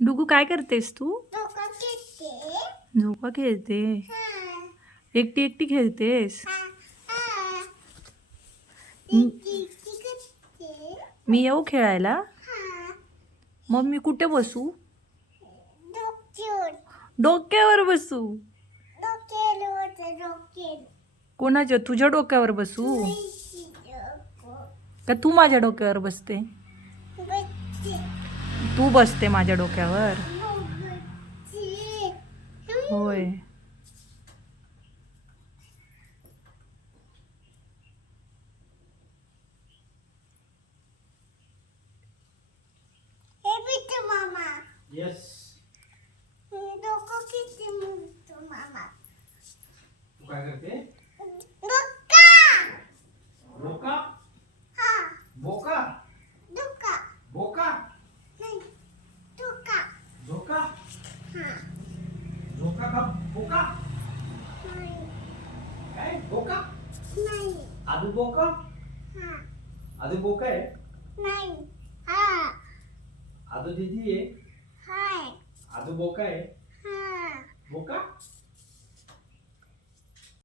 डुगू काय करतेस तू? डोका खेळते. झोका खेळते. हा. एकटी एकटी खेळतेस. हा. हा. म- टिकी करते. मी येऊ खेळायला? हा. मग मी कुठे बसू? डोक्यावर. डोक्यावर बसू. डोक्यावर होतं, डोक्यावर. कोणाच्या? तुझ्या डोक्यावर बसू म्हैशी डोकं. का तू माझ्या डोक्यावर बसते? बच्चे. तू बसते माझ्या डोक्यावर. बच्चे. होय. हे बिट्टू मामा. येस. डोकं किती म्हणतो मामा. तू काय करते? डोका. डोका? हा. बोका? डोका. बोका? नाही. डोका. झोका? हा. झोका का बोका? नाही. काय बोका? नाही. आदू बोका? हा. आदू बोका आहे? नाही. हा. आदू दीदी आहे? हाय. आदू बोका आहे? हा. बोका?